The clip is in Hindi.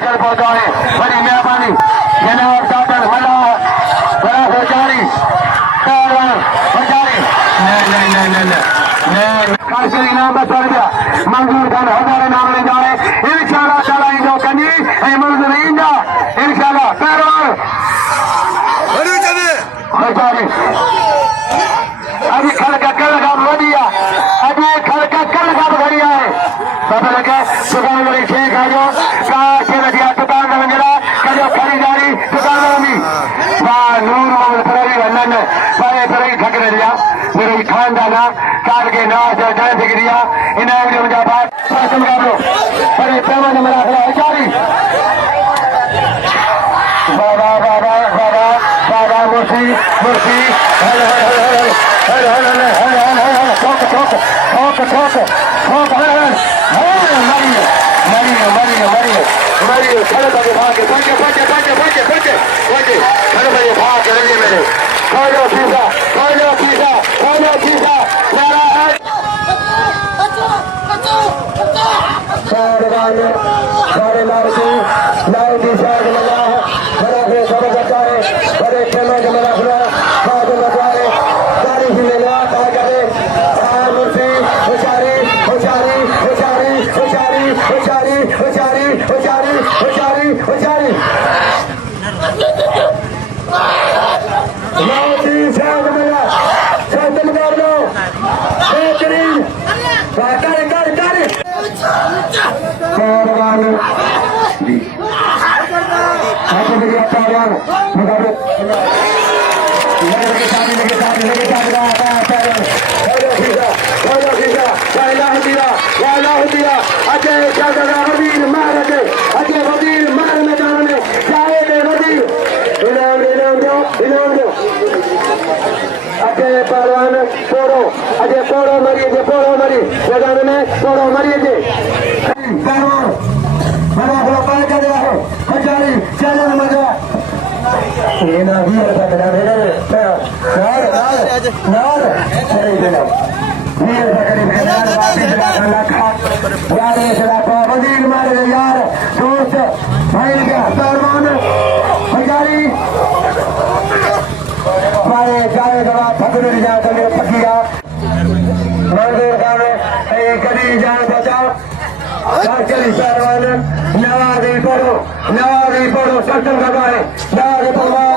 पहुंचाए बड़ी मेहरबानी जनाब डॉक्टर भला बड़ा बेचारी काशी इनाम रुपया मंजूर कर हज़ार नाम ले जाए इंशाल्लाह ताला इंजो कनी ऐं मंजूर इंदा इंशाल्लाह पहलवान बेचारी अभी खड़का कल का बढ़िया अभी खड़का कल का बढ़िया है सब लगे दुकान वाली ठीक है जो काश लगिया दुकान में जरा कजो खरीदारी दुकान में वाह नूर मोहम्मद फरारी वन्नन पाए फरारी ठकरे दिया मेरे खानदाना कार के नाच जान दिखरिया इनाम जो मुजाबात पासम का लो बड़े पैमाने में रखा है जारी बाबा बाबा बाबा बाबा मुर्सी मुर्सी हल हल हल हल हल हल हल हल हल ठोक ठोक ठोक ठोक ठोक हल हल मरिए मरिए मरिए मरिए मरिए खड़े बजे भाग के बचे बचे बचे बचे बचे बचे खड़े बजे भाग के लगे मेरे खोलो पीसा खोलो पीसा खोलो पीसा सारा है सारे मारती लाल की साइड में ला बड़ा के सब बचाए बड़े खेलों के मना खुला बात बचाए गाड़ी ही ले ला कहा करे मुर्सी होशारी होशारी होशारी होशारी होशारी होशारी होशारी होशारी होशारी लाठी साइड में ला चल कर लो बेहतरीन कर कर कर पहलवान आपको मेरी पहलवान मुकाबले लगे साथ लगे साथ लगे साथ रहा पहलवान खोलो खींचा वाला होतिया अजय शादा वजीर मार अजय वजीर मार मैदान में जाए वजीर इनाम दो अजय पहलवान पोड़ो मरी मैदान में पोड़ो मरी पहलवान बड़ा बड़ा पार कर रहा है हजारी चैनल मजा ये ना भी है बड़ा मेरे नार अरे बेटा वीर बकरी मैदान वापस लगा खा यार ये सदा वजीर मारे यार दोस्त भाई का पहलवान हजारी मारे जाए दवा फकड़ जा चले फकिया मंजूर का कभी जान बचाओ चली पहलवान नवाजी पढ़ो सत्संग करवाए नवाज